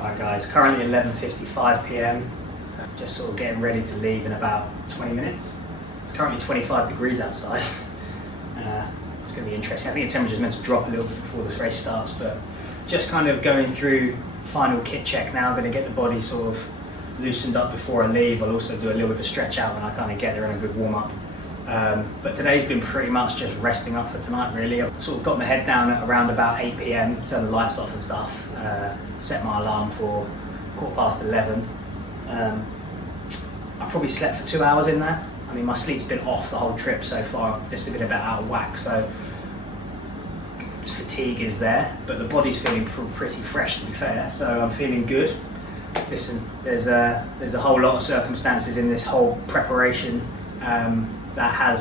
Alright guys, currently 11:55 p.m. Just sort of getting ready to leave in about 20 minutes. It's currently 25 degrees outside. It's going to be interesting. I think the temperature is meant to drop a little bit before this race starts, but just kind of going through final kit check now. I'm going to get the body sort of loosened up before I leave. I'll also do a little bit of a stretch out when I kind of get there and a good warm up. But today's been pretty much just resting up for tonight really. I've sort of got my head down at around about 8 p.m, turn the lights off and stuff, set my alarm for 11:15. I probably slept for 2 hours in that. I mean, my sleep's been off the whole trip so far, I've just been a bit out of whack, so fatigue is there, but the body's feeling pretty fresh to be fair, so I'm feeling good. Listen, there's a whole lot of circumstances in this whole preparation that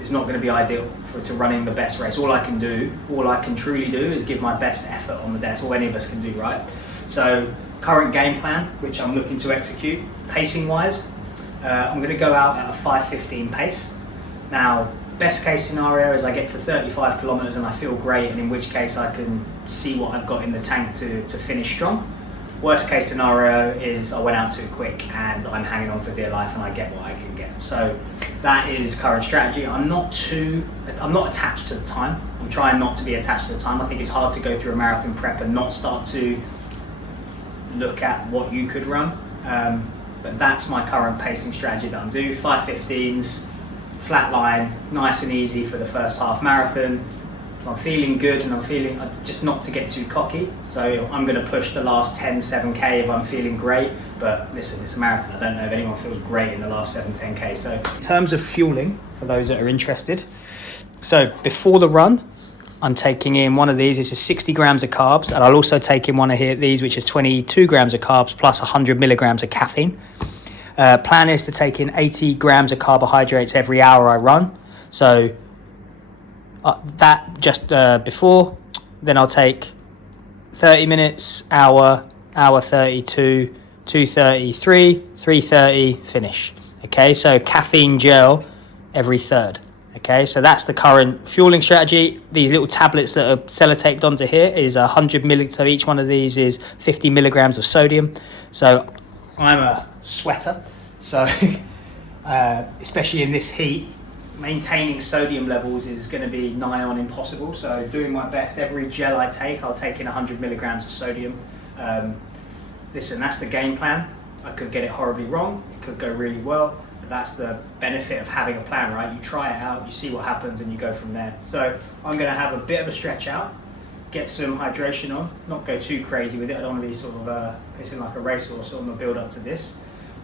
is not going to be ideal to running the best race. All I can truly do is give my best effort on the day. That's all any of us can do, right? So current game plan, which I'm looking to execute, pacing wise, I'm going to go out at a 5:15 pace. Now, best case scenario is I get to 35 kilometers and I feel great, and in which case I can see what I've got in the tank to finish strong. Worst case scenario is I went out too quick and I'm hanging on for dear life and I get what I can get. So that is current strategy. I'm not attached to the time. I'm trying not to be attached to the time. I think it's hard to go through a marathon prep and not start to look at what you could run. But that's my current pacing strategy that I'm doing. 5:15s, flat line, nice and easy for the first half marathon. I'm feeling good and I'm feeling, just not to get too cocky, so I'm going to push the last 7K if I'm feeling great, but listen, it's a marathon. I don't know if anyone feels great in the last 10K. So in terms of fueling, for those that are interested, so before the run, I'm taking in one of these. This is 60 grams of carbs, and I'll also take in one of these, which is 22 grams of carbs plus 100 milligrams of caffeine. Plan is to take in 80 grams of carbohydrates every hour I run. So that just before, then I'll take 30 minutes, hour 32, 2:33, 3:30, finish. Okay, so caffeine gel every third. Okay, so that's the current fueling strategy. These little tablets that are sellotaped onto here is 100 milligrams. So each one of these is 50 milligrams of sodium. So I'm a sweater, so especially in this heat, maintaining sodium levels is going to be nigh on impossible. So doing my best. Every gel I take, I'll take in 100 milligrams of sodium. Listen, that's the game plan. I could get it horribly wrong. It could go really well. That's the benefit of having a plan, right? You try it out, you see what happens, and you go from there. So I'm going to have a bit of a stretch out, get some hydration on, not go too crazy with it. I don't want to be sort of pissing like a racehorse on the build up to this.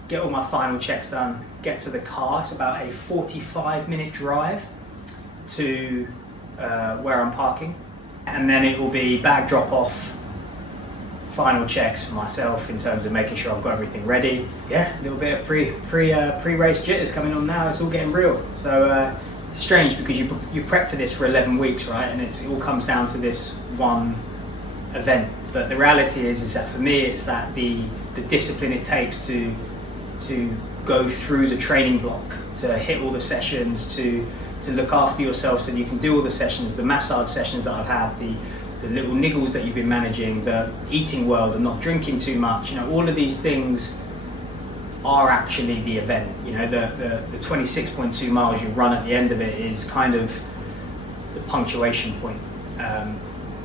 Get all my final checks done, get to the car. It's about a 45-minute drive to where I'm parking, and then it will be bag drop off, final checks for myself in terms of making sure I've got everything ready. Yeah, a little bit of pre-race jitters coming on now. It's all getting real. So it's strange because you prep for this for 11 weeks, right? And it all comes down to this one event. But the reality is that for me, it's that the discipline it takes to go through the training block, to hit all the sessions, to look after yourself so you can do all the sessions, the massage sessions that I've had, the little niggles that you've been managing, the eating well, the not drinking too much, all of these things are actually the event. The 26.2 miles you run at the end of it is kind of the punctuation point.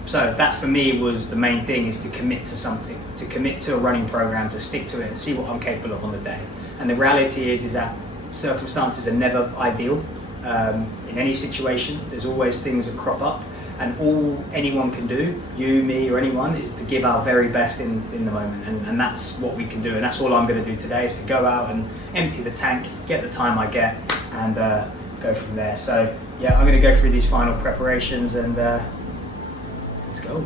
So that for me was the main thing, is to commit to something, to commit to a running program, to stick to it and see what I'm capable of on the day. And the reality is that circumstances are never ideal. In any situation, there's always things that crop up. And all anyone can do, you, me, or anyone, is to give our very best in the moment. And that's what we can do. And that's all I'm going to do today, is to go out and empty the tank, get the time I get, and go from there. So, yeah, I'm going to go through these final preparations and let's go.